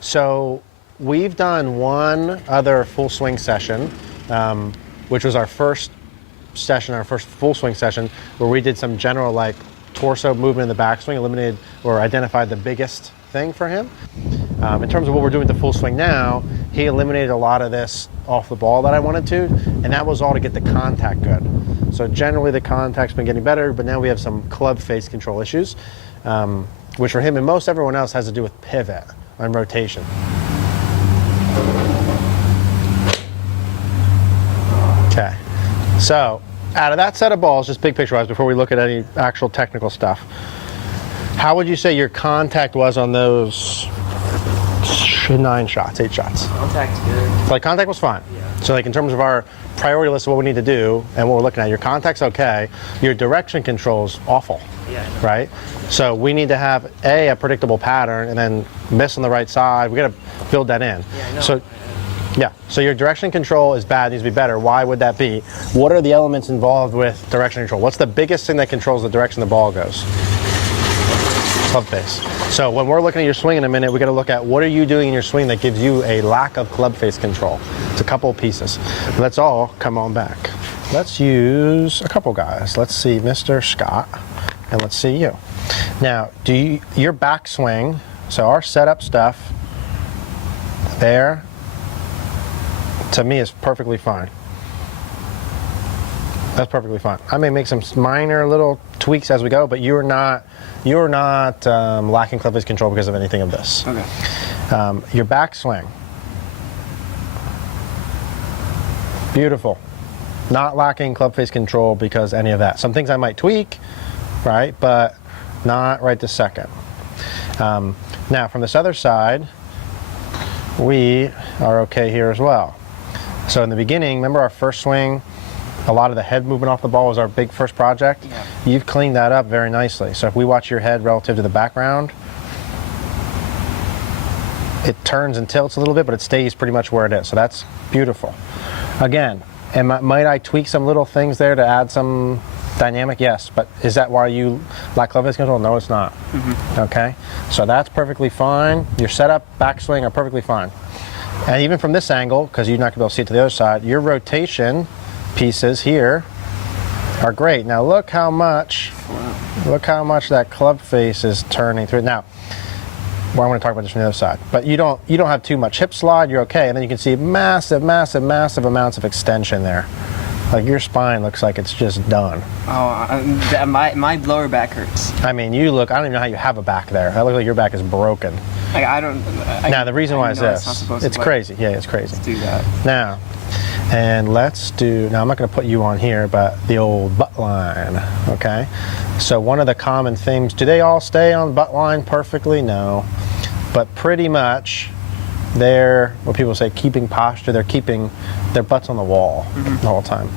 So we've done one other full swing session, which was our first session, our first full swing session, where we did some general like torso movement in the backswing, eliminated or identified the biggest thing for him. In terms of what we're doing with the full swing now, he eliminated a lot of this off the ball that I wanted to, and that was all to get the contact good. So generally the contact's been getting better, but now we have some club face control issues, which for him and most everyone else has to do with pivot and rotation. Okay, so out of that set of balls, just big picture wise, before we look at any actual technical stuff, how would you say your contact was on those 8 shots? Contact's good. Like contact was fine. Yeah. So like in terms of our priority list of what we need to do and what we're looking at, your contact's okay, your direction control's awful. Yeah. Right? So we need to have a predictable pattern, and then miss on the right side. We got to build that in. Yeah, I know. So yeah, so your direction control is bad, needs to be better. Why would that be? What are the elements involved with direction control? What's the biggest thing that controls the direction the ball goes? Club face. So when we're looking at your swing in a minute, we got to look at what are you doing in your swing that gives you a lack of club face control. It's a couple of pieces. Let's all come on back. Let's use a couple guys. Let's see Mr. Scott, and let's see you. Now, your backswing, so our setup stuff there, to me is perfectly fine. That's perfectly fine. I may make some minor little tweaks as we go, but you're not lacking club face control because of anything of this. Okay. Your backswing, beautiful. Not lacking club face control because any of that. Some things I might tweak, right, but not right this second. Now from this other side, we are okay here as well. So in the beginning, remember our first swing, a lot of the head movement off the ball was our big first project. Yeah. You've cleaned that up very nicely. So if we watch your head relative to the background, it turns and tilts a little bit, but it stays pretty much where it is. So that's beautiful. Again, might I tweak some little things there to add some dynamic? Yes, but is that why you lack club face control? No, it's not. Mm-hmm. Okay, so that's perfectly fine. Your setup, backswing are perfectly fine. And even from this angle, because you're not going to be able to see it to the other side, your rotation pieces here are great. Now look how much that club face is turning through. Now, well, I want to talk about this from the other side, but you don't have too much hip slide, you're okay, and then you can see massive amounts of extension there. Like your spine looks like it's just done. Oh, my lower back hurts. I mean, I don't even know how you have a back there. That looks like your back is broken. Now the reason why is this. It's crazy. Yeah, it's crazy. Let's do that. Now, and now I'm not going to put you on here, but the old butt line, okay? So one of the common themes, do they all stay on butt line perfectly? No. But pretty much they're, what people say, keeping posture, they're keeping their butts on the wall the whole time.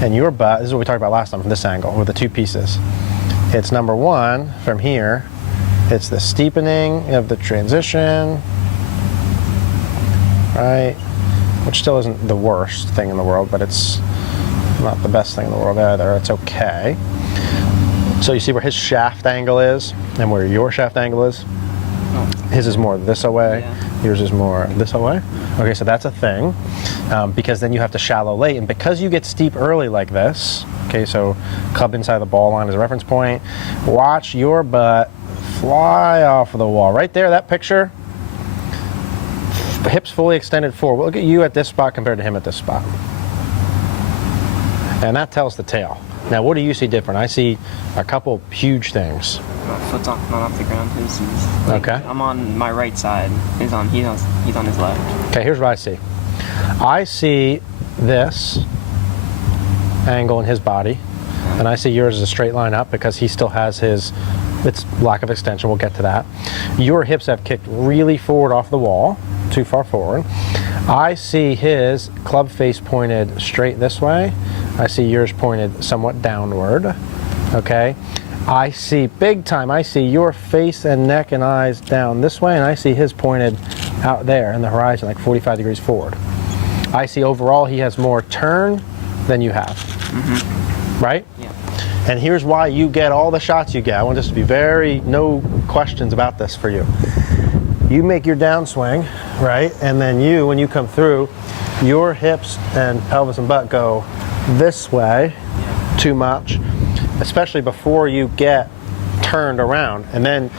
And your butt, this is what we talked about last time from this angle with the two pieces. It's number one from here, it's the steepening of the transition, right? Which still isn't the worst thing in the world, but it's not the best thing in the world either. It's okay. So you see where his shaft angle is and where your shaft angle is? Oh. His is more this away, yeah. Yours is more this away. Okay, so that's a thing, because then you have to shallow late, and because you get steep early like this, okay, so club inside the ball line is a reference point, watch your butt fly off of the wall. Right there, that picture, hips fully extended forward. Look at you at this spot compared to him at this spot. And that tells the tale. Now, what do you see different? I see a couple huge things. My foot's not off the ground. Okay. I'm on my right side. He's on his left. Okay, here's what I see. I see this angle in his body, and I see yours as a straight line up because he still has its lack of extension. We'll get to that. Your hips have kicked really forward off the wall, too far forward. I see his club face pointed straight this way. I see yours pointed somewhat downward, okay? I see big time, I see your face and neck and eyes down this way, and I see his pointed out there in the horizon, like 45 degrees forward. I see overall he has more turn than you have, right? Yeah. And here's why you get all the shots you get. I want this to be no questions about this for you. you make your downswing, right? And then you, when you come through, your hips and pelvis and butt go this way too much, especially before you get turned around, and then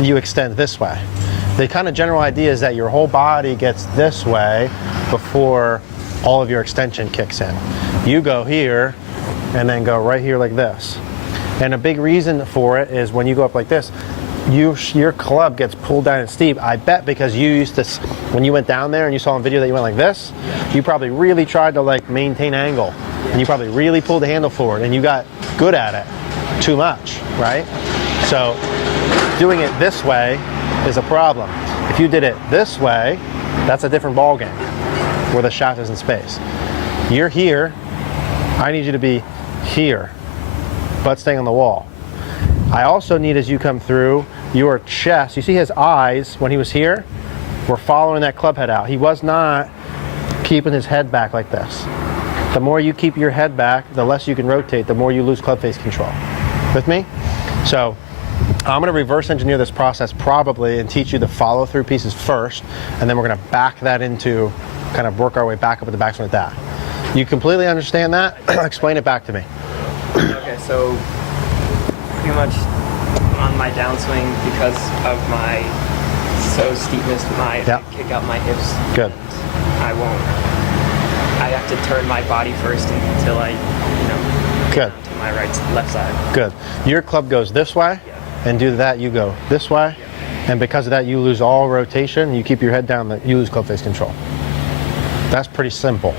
you extend this way. The kind of general idea is that your whole body gets this way before all of your extension kicks in. You go here and then go right here like this. And a big reason for it is when you go up like this, your club gets pulled down and steep. I bet because you used to, when you went down there and you saw on video that you went like this, you probably really tried to like maintain angle, and you probably really pulled the handle forward, and you got good at it too much, right? So doing it this way is a problem. If you did it this way, that's a different ball game where the shaft is in space. You're here, I need you to be here, butt staying on the wall. I also need, as you come through, your chest. You see his eyes when he was here were following that club head out. He was not keeping his head back like this. The more you keep your head back, the less you can rotate, the more you lose club face control. With me? So I'm going to reverse engineer this process probably and teach you the follow through pieces first, and then we're going to back that into, kind of work our way back up with the backswing like that. You completely understand that? Explain it back to me. Okay, so pretty much on my downswing, because of my steepness, I kick out my hips. Good. I have to turn my body first until I, Good. to my left side. Good. Your club goes this way, and do that, you go this way, and because of that, you lose all rotation, you keep your head down, you lose club face control. That's pretty simple.